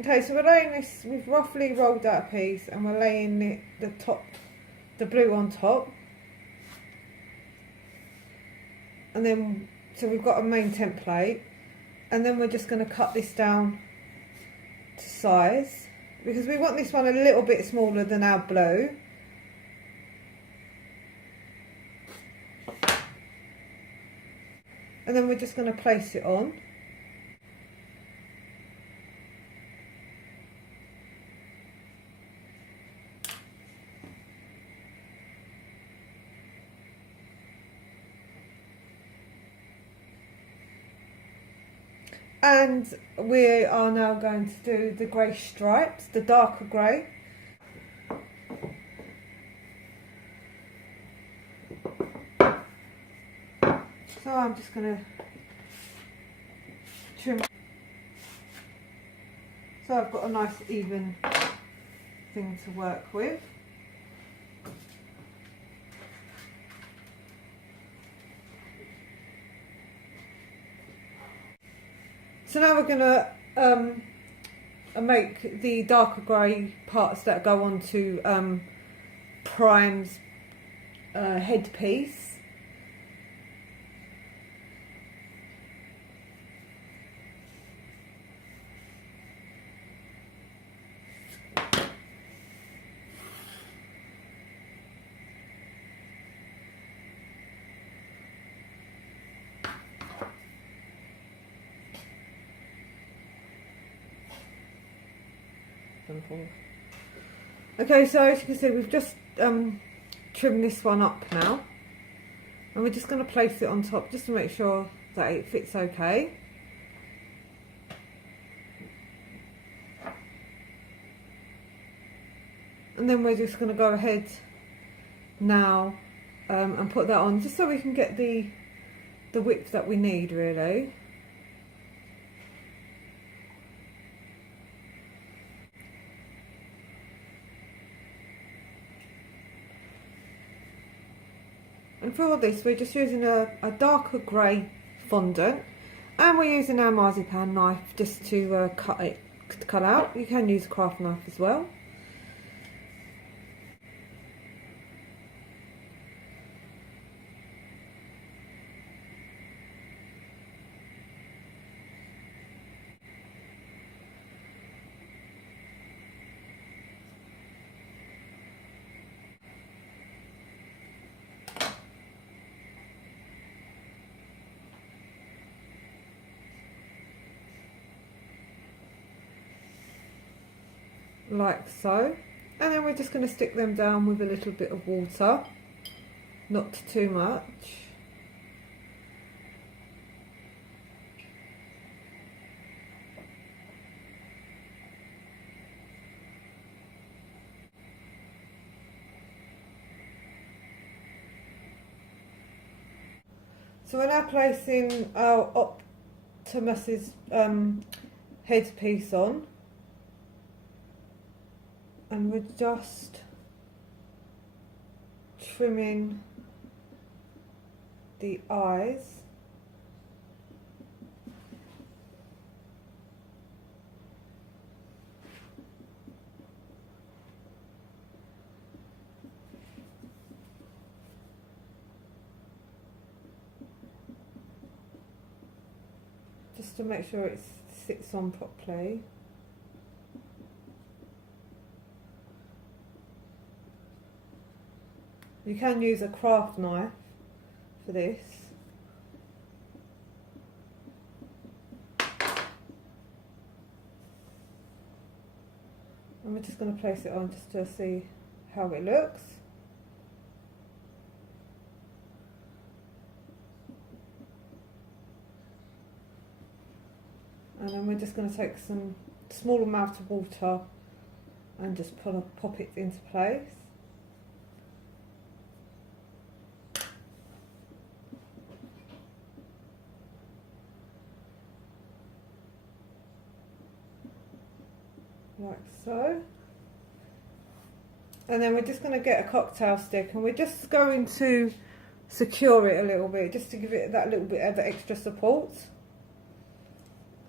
Okay, so we're laying this, we've roughly rolled out a piece and we're laying the blue on top. And then, so we've got a main template. And then we're just going to cut this down to size. Because we want this one a little bit smaller than our blue. And then we're just going to place it on. And we are now going to do the grey stripes, the darker grey. So I'm just going to trim. So I've got a nice even thing to work with. So now we're going to make the darker grey parts that go onto Prime's headpiece. Okay, so as you can see, we've just trimmed this one up now, and we're just going to place it on top just to make sure that it fits okay. And then we're just going to go ahead now and put that on, just so we can get the width that we need, really. And for all this, we're just using a darker grey fondant, and we're using our marzipan knife just to cut out. You can use a craft knife as well. Like so, and then we're just going to stick them down with a little bit of water, not too much. So we're now placing our Optimus's headpiece on. And we're just trimming the eyes. Just to make sure it sits on properly. You can use a craft knife for this. And we're just going to place it on just to see how it looks. And then we're just going to take some small amount of water and just pop it into place. Like so. And then we're just going to get a cocktail stick, and we're just going to secure it a little bit, just to give it that little bit of extra support.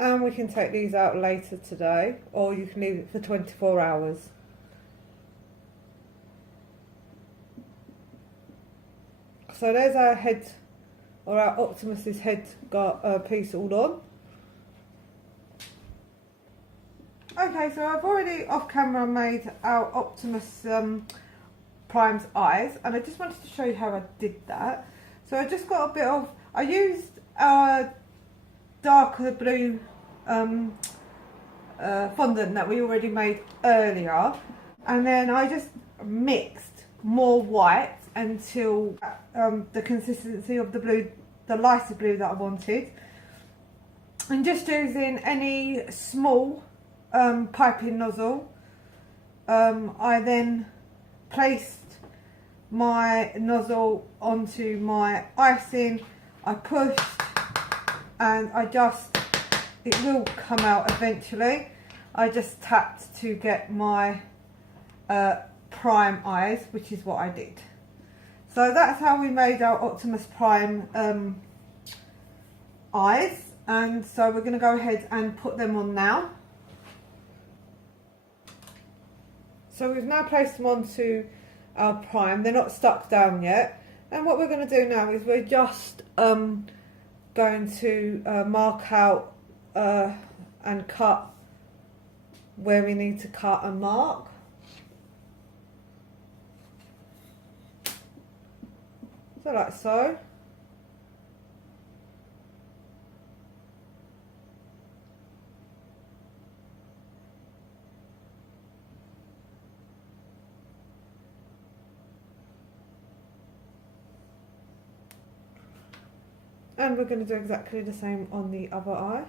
And we can take these out later today, or you can leave it for 24 hours. So there's our head, or our Optimus's head piece all on. Okay, so I've already off camera made our Optimus Prime's eyes, and I just wanted to show you how I did that. So I just got a bit of, I used darker blue fondant that we already made earlier, and then I just mixed more white until the consistency of the blue, the lighter blue that I wanted, and just using any small piping nozzle. I then placed my nozzle onto my icing, I pushed, and it will come out eventually. I just tapped to get my prime eyes, which is what I did. So that's how we made our Optimus Prime eyes, and so we're going to go ahead and put them on now. So we've now placed them onto our prime. They're not stuck down yet, and what we're going to do now is we're just going to mark out and cut where we need to cut and mark. So like so. And we're going to do exactly the same on the other eye.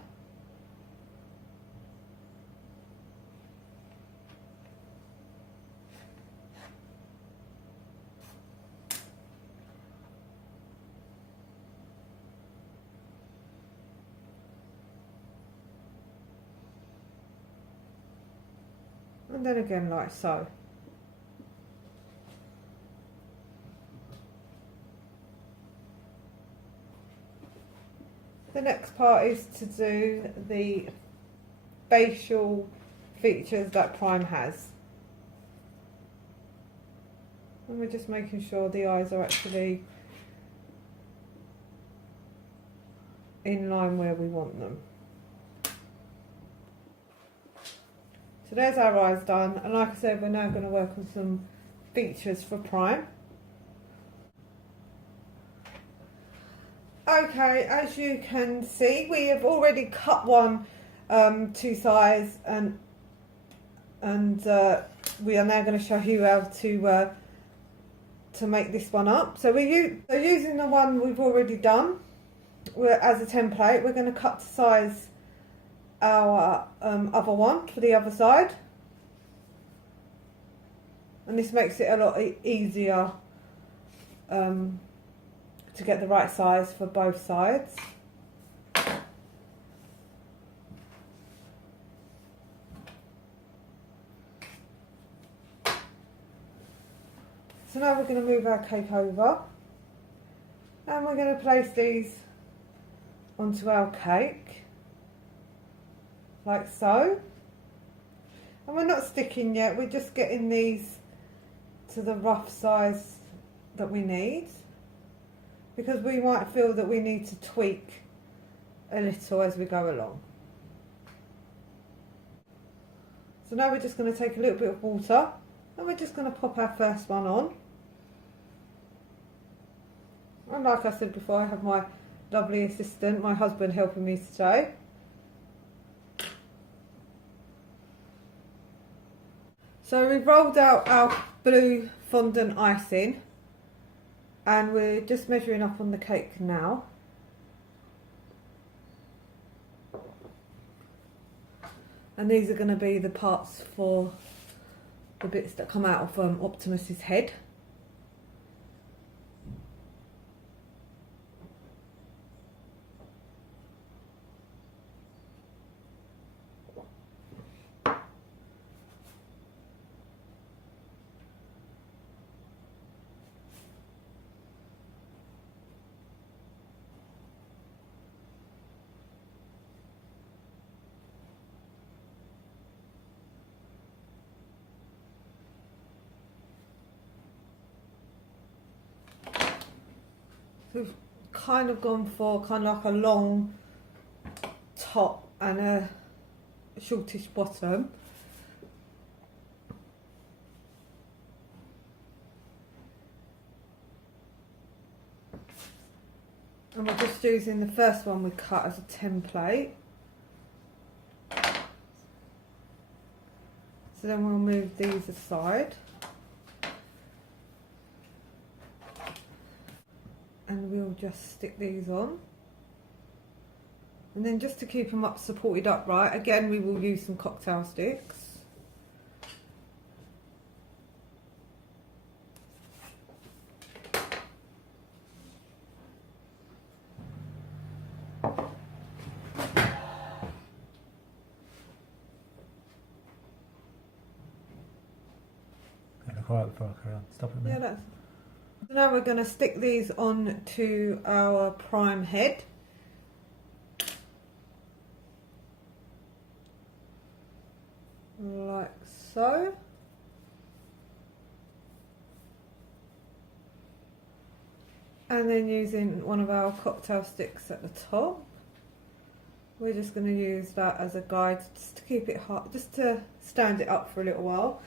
And then again like so. The next part is to do the facial features that Prime has. And we're just making sure the eyes are actually in line where we want them. So there's our eyes done, and like I said, we're now going to work on some features for Prime. Okay, as you can see, we have already cut one to size, and we are now going to show you how to make this one up. So we're using the one we've already done as a template. We're going to cut to size our other one for the other side, and this makes it a lot easier to get the right size for both sides. So now we're going to move our cake over, and we're going to place these onto our cake like so. And we're not sticking yet, we're just getting these to the rough size that we need, because we might feel that we need to tweak a little as we go along. So now we're just going to take a little bit of water, and we're just going to pop our first one on. And like I said before, I have my lovely assistant, my husband, helping me today. So we've rolled out our blue fondant icing, and we're just measuring up on the cake now. And these are going to be the parts for the bits that come out of Optimus's head. So we've kind of gone for kind of like a long top and a shortish bottom. And we're just using the first one we cut as a template. So then we'll move these aside. And we'll just stick these on. And then just to keep them up, supported upright, again we will use some cocktail sticks. Quiet before I carry on. Stop it a minute. Yeah, that's. So now we're going to stick these on to our prime head. Like so. And then using one of our cocktail sticks at the top. We're just going to use that as a guide just to keep it hot, just to stand it up for a little while.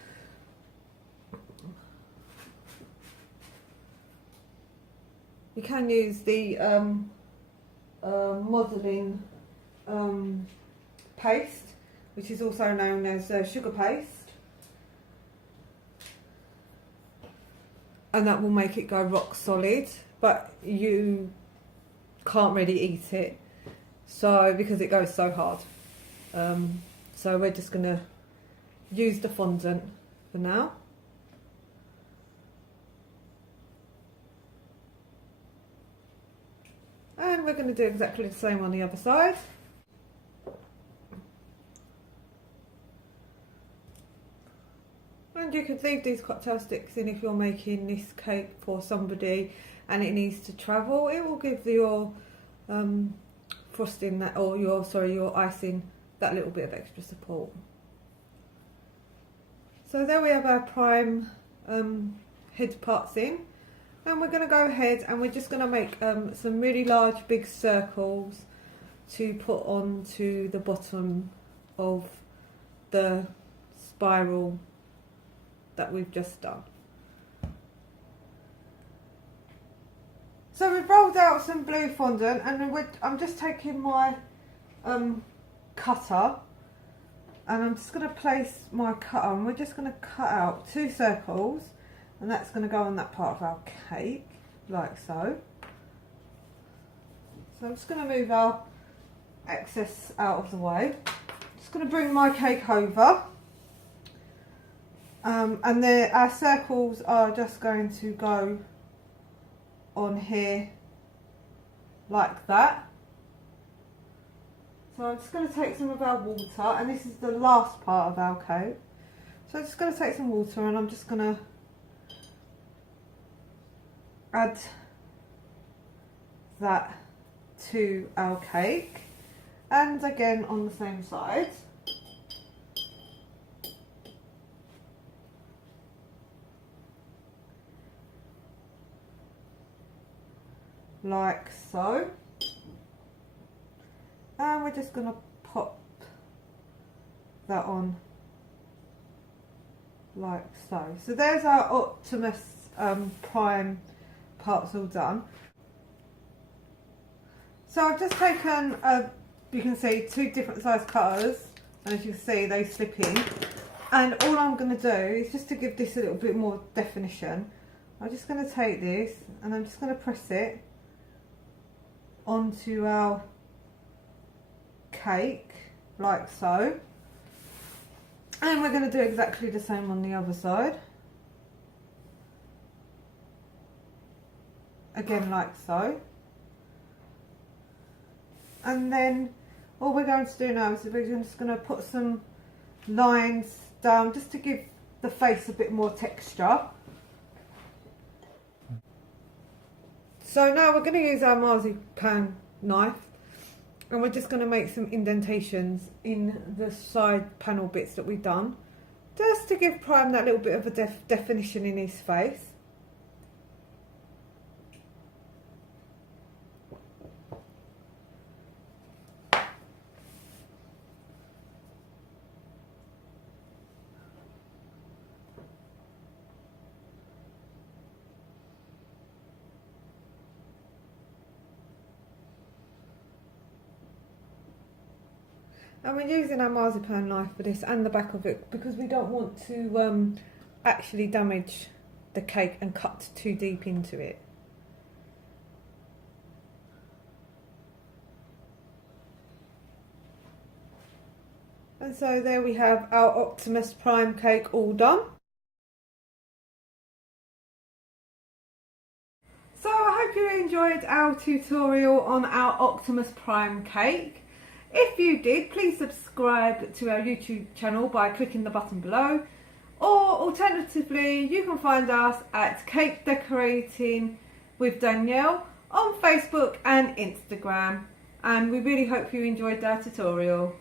You can use the modelling paste, which is also known as sugar paste, and that will make it go rock solid, but you can't really eat it, so because it goes so hard. So we're just going to use the fondant for now. And we're going to do exactly the same on the other side. And you could leave these cocktail sticks in if you're making this cake for somebody and it needs to travel. It will give your frosting that, or your icing, that little bit of extra support. So there we have our prime head parts in. And we're going to go ahead and we're just going to make some really large big circles to put onto the bottom of the spiral that we've just done. So we've rolled out some blue fondant, and I'm just taking my cutter and I'm just going to place my cutter, and we're just going to cut out 2 circles. And that's going to go on that part of our cake, like so. So I'm just going to move our excess out of the way. Just going to bring my cake over. And our circles are just going to go on here, like that. So I'm just going to take some of our water, and this is the last part of our cake. So I'm just going to take some water, and I'm just going to add that to our cake, and again on the same side. Like so. And we're just going to pop that on like so. So there's our Optimus prime parts all done. So I've just taken, you can see, 2 different size cutters, and as you can see they slip in, and all I'm going to do is just to give this a little bit more definition, I'm just going to take this and I'm just going to press it onto our cake like so, and we're going to do exactly the same on the other side. Again like so. And then all we're going to do now is we're just going to put some lines down just to give the face a bit more texture. So now we're going to use our marzipan knife, and we're just going to make some indentations in the side panel bits that we've done, just to give Prime that little bit of a definition in his face. And we're using our marzipan knife for this and the back of it because we don't want to actually damage the cake and cut too deep into it. And so there we have our Optimus Prime cake all done. So I hope you enjoyed our tutorial on our Optimus Prime cake. If you did, please subscribe to our YouTube channel by clicking the button below. Or alternatively, you can find us at Cake Decorating with Danielle on Facebook and Instagram. And we really hope you enjoyed our tutorial.